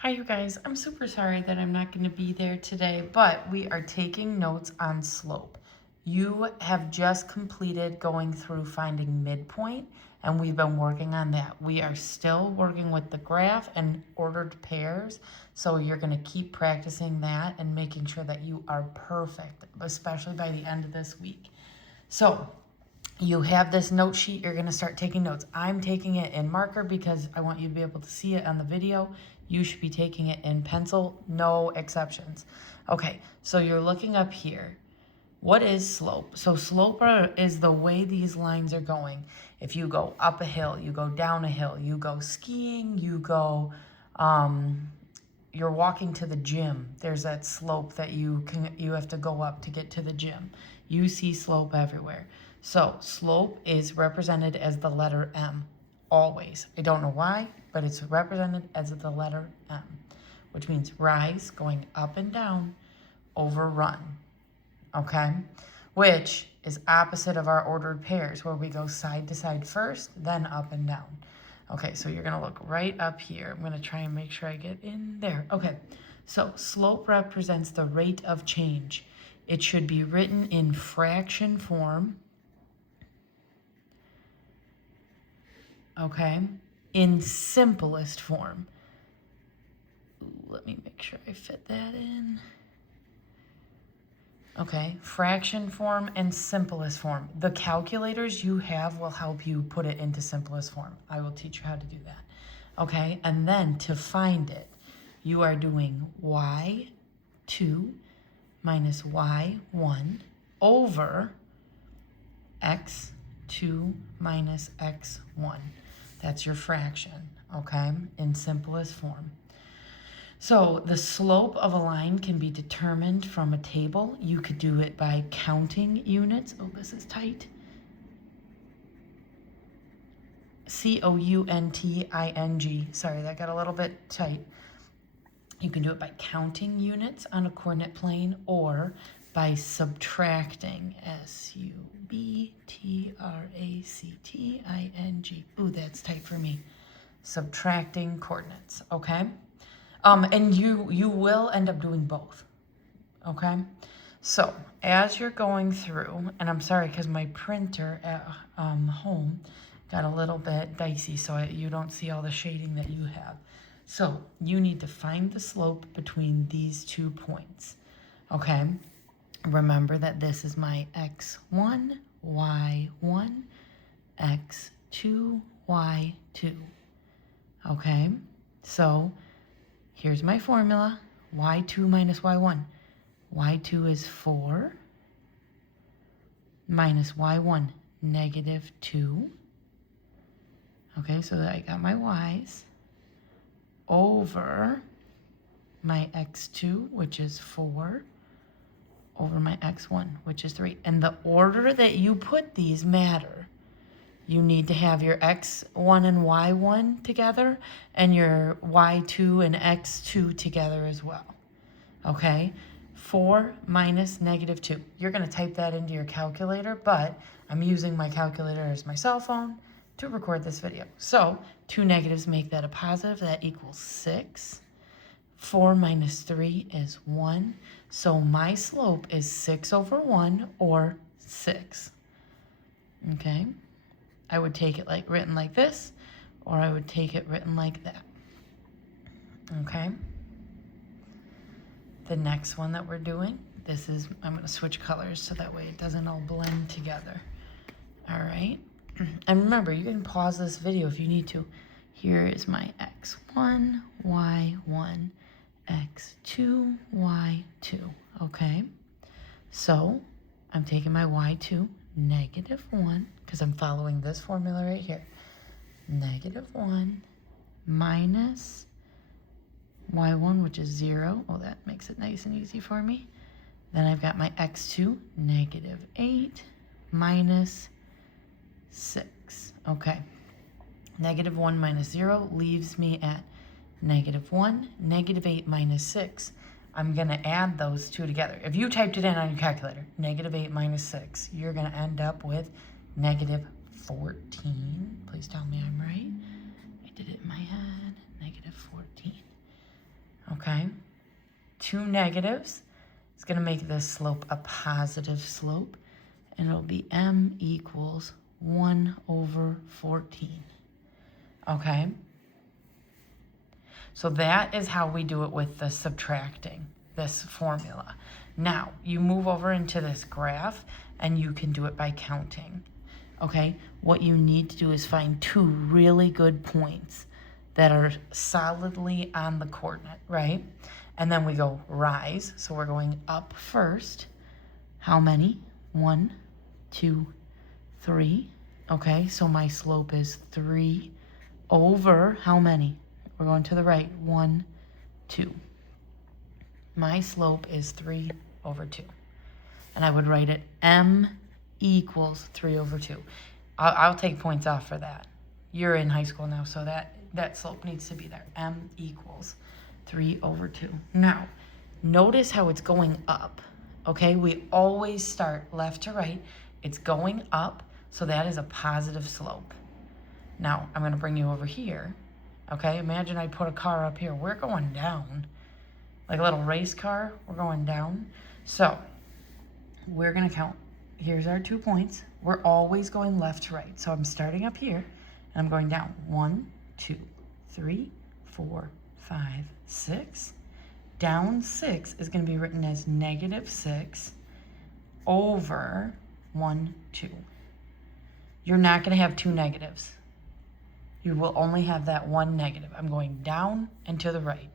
Hi, you guys. I'm super sorry that I'm not going to be there today, but we are taking notes on slope. You have just completed going through finding midpoint, and we've been working on that. We are still working with the graph and ordered pairs, so you're going to keep practicing that and making sure that you are perfect, especially by the end of this week. So you have this note sheet, you're gonna start taking notes. I'm taking it in marker because I want you to be able to see it on the video. You should be taking it in pencil, no exceptions. Okay, so you're looking up here. What is slope? So slope is the way these lines are going. If you go up a hill, you go down a hill, you go skiing, you go, you're walking to the gym. There's that slope that you have to go up to get to the gym. You see slope everywhere. So slope is represented as the letter M, always. I don't know why, but it's represented as the letter M, which means rise, going up and down, over run, okay? Which is opposite of our ordered pairs, where we go side to side first, then up and down. Okay, so you're gonna look right up here. I'm gonna try and make sure I get in there. Okay, so slope represents the rate of change. It should be written in fraction form, okay, in simplest form. Ooh, let me make sure I fit that in. Okay, fraction form and simplest form. The calculators you have will help you put it into simplest form. I will teach you how to do that. Okay, and then to find it, you are doing y2 minus y1 over x2 minus x1. That's your fraction, okay, in simplest form. So the slope of a line can be determined from a table. You could do it by counting units. Oh, this is tight. C-O-U-N-T-I-N-G. Sorry, that got a little bit tight. You can do it by counting units on a coordinate plane or by subtracting. S-U-B-T-R-A-C-T-I-N-G. Ooh, that's tight for me. Subtracting coordinates, okay? And you will end up doing both, okay? So as you're going through, and I'm sorry because my printer at home got a little bit dicey, so you don't see all the shading that you have. So you need to find the slope between these 2 points, okay? Remember that this is my x1, y1, x2, y2, okay? So here's my formula, y2 minus y1. Y2 is 4 minus y1, negative 2. Okay, so I got my y's over my x2, which is 4, over my x1, which is 3. And the order that you put these matter. You need to have your x1 and y1 together and your y2 and x2 together as well. Okay? 4 minus negative 2. You're going to type that into your calculator, but I'm using my calculator as my cell phone to record this video. So 2 negatives make that a positive. That equals 6. 4 minus 3 is 1. So my slope is 6 over 1, or 6. Okay? I would take it like written like this, or I would take it written like that. Okay? The next one that we're doing, this is, I'm going to switch colors so that way it doesn't all blend together. All right? And remember, you can pause this video if you need to. Here is my x1, y1, x2, y2. Okay? So I'm taking my y2, negative 1, because I'm following this formula right here. Negative 1 minus y1, which is 0. Oh, that makes it nice and easy for me. Then I've got my x2, negative 8, minus 6. Okay. Negative 1 minus 0 leaves me at negative 1. Negative 8 minus 6. I'm going to add those two together. If you typed it in on your calculator, negative 8 minus 6, you're going to end up with negative 14. Please tell me I'm right. I did it in my head. Negative 14. okay? 2 negatives is going to make this slope a positive slope, and it'll be m equals 1 over 14, okay? So that is how we do it with the subtracting, this formula. Now, you move over into this graph, and you can do it by counting, okay? What you need to do is find 2 really good points that are solidly on the coordinate, right? And then we go rise, so we're going up first. How many? 1, 2, 3. Okay, so my slope is 3 over how many? We're going to the right. 1, 2. My slope is 3 over 2. And I would write it m equals 3 over 2. I'll take points off for that. You're in high school now, so that slope needs to be there. M equals 3 over 2. Now, notice how it's going up, okay? We always start left to right. It's going up, so that is a positive slope. Now, I'm going to bring you over here, okay? Imagine I put a car up here. We're going down. Like a little race car, we're going down. So, we're going to count. Here's our 2 points. We're always going left to right. So I'm starting up here, and I'm going down. 1, 2, 3, 4, 5, 6. Down 6 is going to be written as -6 over 1, 2. You're not going to have 2 negatives. You will only have that 1 negative. I'm going down and to the right.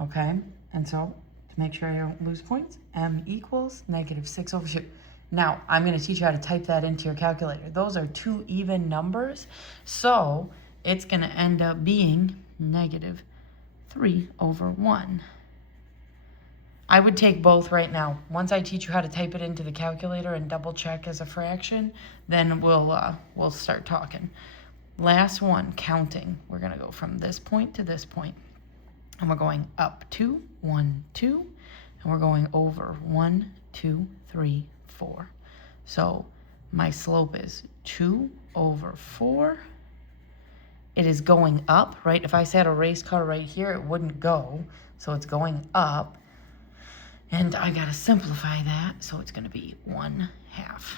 Okay? And so, to make sure I don't lose points, m equals -6 over 2. Now, I'm going to teach you how to type that into your calculator. Those are 2 even numbers, so it's going to end up being -3 over 1. I would take both right now. Once I teach you how to type it into the calculator and double check as a fraction, then we'll start talking. Last one, counting. We're going to go from this point to this point. And we're going up 2, 1, 2, and we're going over 1, 2, 3, 4. So my slope is 2 over 4. It is going up, right? If I sat a race car right here, it wouldn't go. So it's going up. And I got to simplify that, so it's going to be 1/2.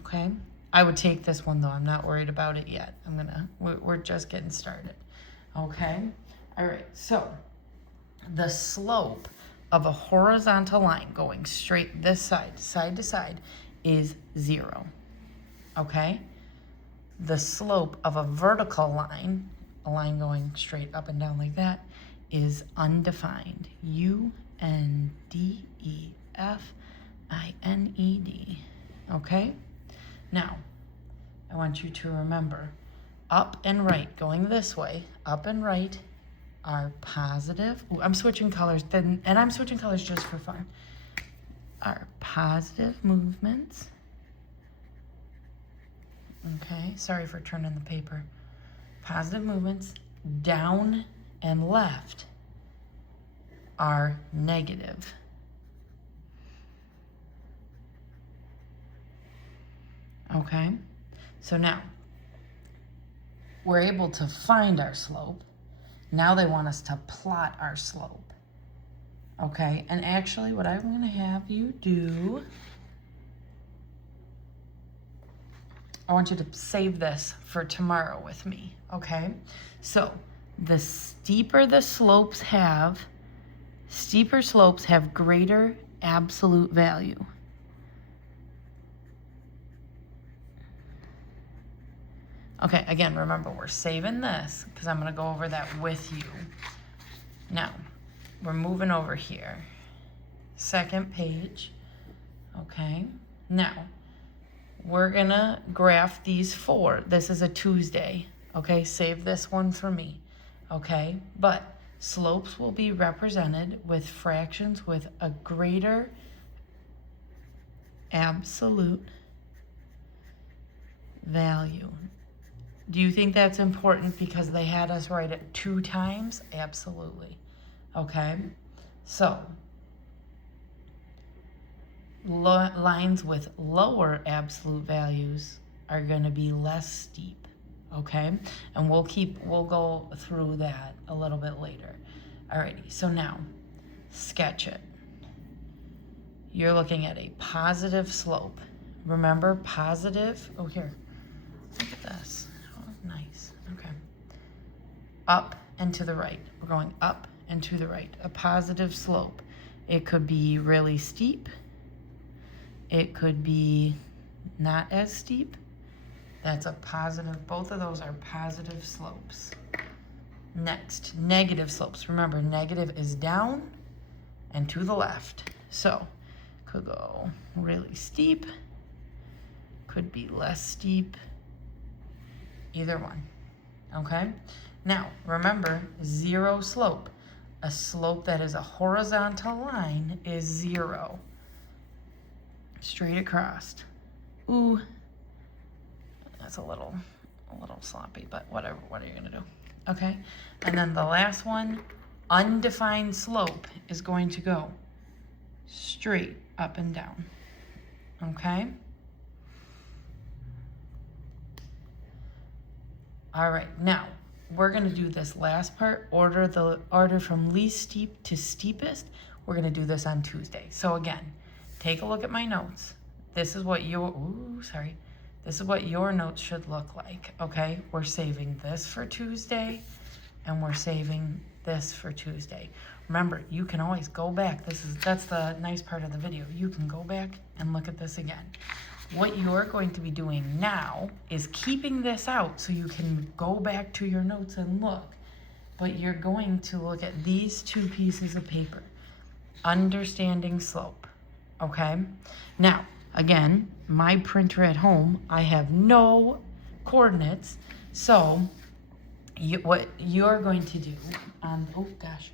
Okay? I would take this one, though. I'm not worried about it yet. We're just getting started. Okay? All right, so the slope of a horizontal line going straight this side to side, is 0. Okay? The slope of a vertical line, a line going straight up and down like that, is undefined. UNDEFINED. Okay? Now, I want you to remember, up and right, going this way, up and right are positive. Ooh, I'm switching colors, and I'm switching colors just for fun. Are positive movements. Okay, sorry for turning the paper. Positive movements. Down and left are negative. Okay, so now we're able to find our slope. Now they want us to plot our slope. Okay, and actually what I'm going to have you do, I want you to save this for tomorrow with me, okay? So the steeper the slopes have, steeper slopes have greater absolute value. Okay, again, remember, we're saving this because I'm going to go over that with you. Now, we're moving over here. Second page. Okay, now, we're going to graph these 4. This is a Tuesday. Okay, save this one for me. Okay, but slopes will be represented with fractions with a greater absolute value. Do you think that's important because they had us write it 2 times? Absolutely. Okay, so lines with lower absolute values are going to be less steep. Okay, and we'll go through that a little bit later. Alrighty, so now sketch it. You're looking at a positive slope. Remember, positive, oh here, look at this, oh nice, okay. Up and to the right, we're going up and to the right, a positive slope. It could be really steep, it could be not as steep. That's a positive, both of those are positive slopes. Next, negative slopes. Remember, negative is down and to the left. So, could go really steep, could be less steep, either one, okay? Now, remember, zero slope. A slope that is a horizontal line is 0. Straight across. Ooh, that's a little sloppy, but whatever, what are you gonna do? Okay, and then the last one, undefined slope, is going to go straight up and down, okay? All right, now we're gonna do this last part, order from least steep to steepest. We're gonna do this on Tuesday. So again, take a look at my notes. This is what this is what your notes should look like, okay? We're saving this for Tuesday, and we're saving this for Tuesday. Remember, you can always go back. That's the nice part of the video. You can go back and look at this again. What you're going to be doing now is keeping this out so you can go back to your notes and look. But you're going to look at these two pieces of paper. Understanding slope, okay? Now, again, my printer at home, I have no coordinates. So what you're going to do on, oh gosh,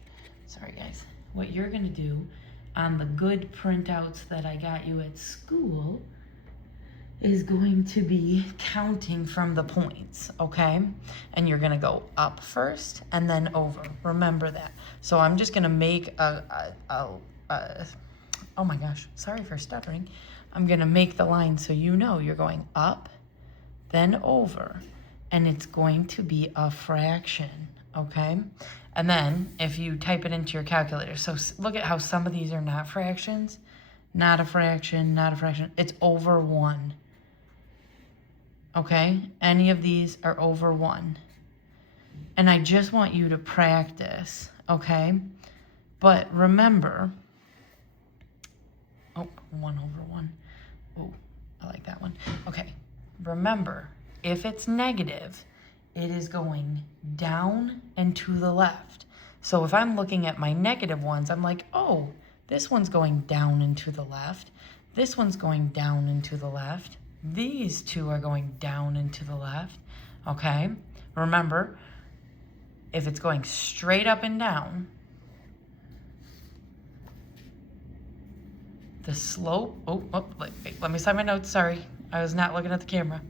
sorry guys. What you're gonna do on the good printouts that I got you at school is going to be counting from the points, okay? And you're gonna go up first and then over. Remember that. So I'm just gonna make oh my gosh, sorry for stuttering. I'm gonna make the line so you know you're going up, then over, and it's going to be a fraction, okay? And then if you type it into your calculator, so look at how some of these are not fractions, not a fraction, not a fraction, it's over 1. Okay, any of these are over 1. And I just want you to practice, okay? But remember, oh, 1 over 1. Oh, I like that one. Okay, remember, if it's negative, it is going down and to the left. So if I'm looking at my negative ones, I'm like, oh, this one's going down and to the left. This one's going down and to the left. These two are going down and to the left, okay? Remember, if it's going straight up and down, the slope, let me sign my notes, sorry. I was not looking at the camera.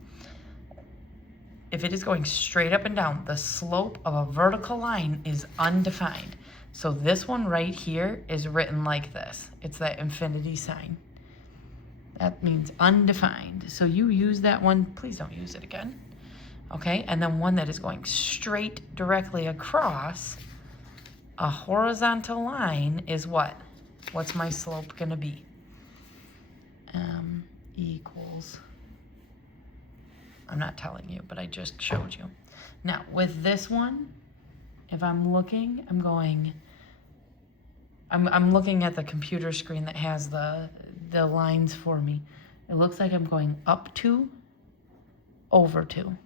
If it is going straight up and down, the slope of a vertical line is undefined. So this one right here is written like this. It's that infinity sign. That means undefined. So you use that one, please don't use it again. Okay, and then one that is going straight directly across a horizontal line is what? What's my slope gonna be? Equals, I'm not telling you, but I just showed you. Now with this one, if I'm looking, I'm looking at the computer screen that has the lines for me. It looks like I'm going up 2, over 2,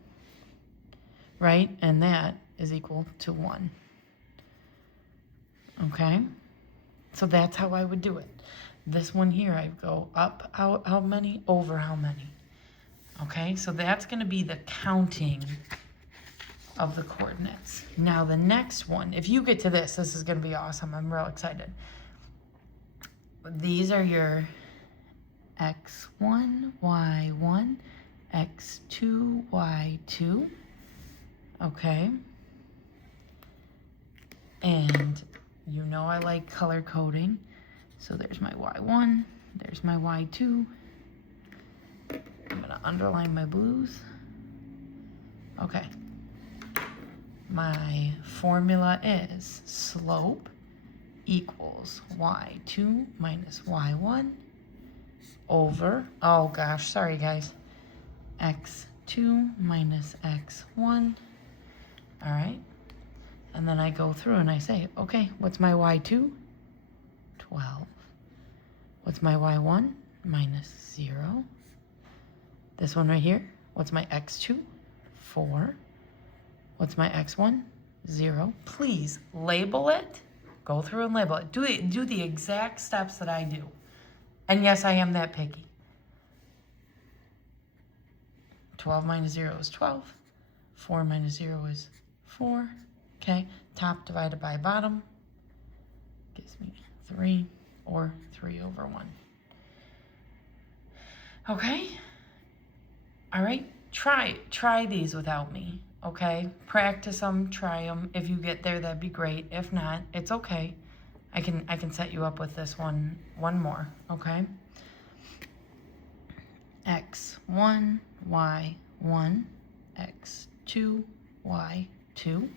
right? And that is equal to 1. Okay? So that's how I would do it. This one here, I go up how many, over how many. Okay, so that's gonna be the counting of the coordinates. Now the next one, if you get to this is gonna be awesome. I'm real excited. These are your x1, y1, x2, y2, okay? And you know I like color coding. So there's my y1, there's my y2. I'm gonna underline my blues. Okay. my formula is slope equals y2 minus y1 over, oh gosh, sorry guys, x2 minus x1. All right. And then I go through and I say, okay, what's my y2? 12. What's my y1? Minus 0. This one right here, what's my x2? 4. What's my x1? 0. Please label it. Go through and label it. Do the exact steps that I do. And yes, I am that picky. 12 minus 0 is 12. 4 minus 0 is 4. Okay, top divided by bottom gives me 3, or 3 over 1. Okay? All right, try these without me, okay? Practice them, try them. If you get there, that'd be great. If not, it's okay. I can set you up with this one more, okay? x1, y1, x2, y2.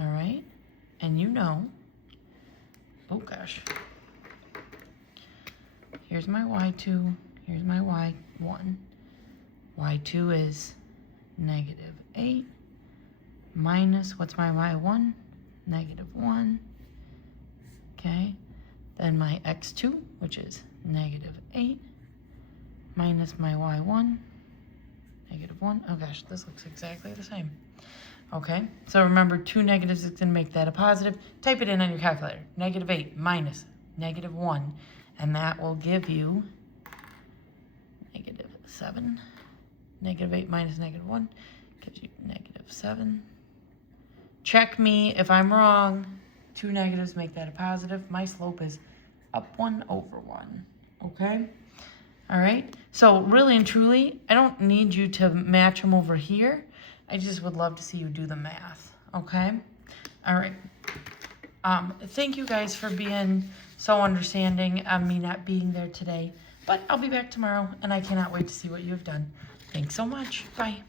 All right, and you know, oh gosh, here's my y2, here's my y1. y2 is negative 8 minus, what's my y1? Negative 1. Okay, then my x2, which is negative 8, minus my y1, negative 1. Oh gosh, this looks exactly the same. Okay, so remember, 2 negatives is going to make that a positive. Type it in on your calculator. Negative 8 minus negative 1, and that will give you negative 7. Negative 8 minus negative 1 gives you negative 7. Check me if I'm wrong. 2 negatives make that a positive. My slope is up 1 over 1. Okay? All right? So really and truly, I don't need you to match them over here. I just would love to see you do the math, okay? All right. Thank you guys for being so understanding on me not being there today, but I'll be back tomorrow, and I cannot wait to see what you have done. Thanks so much. Bye.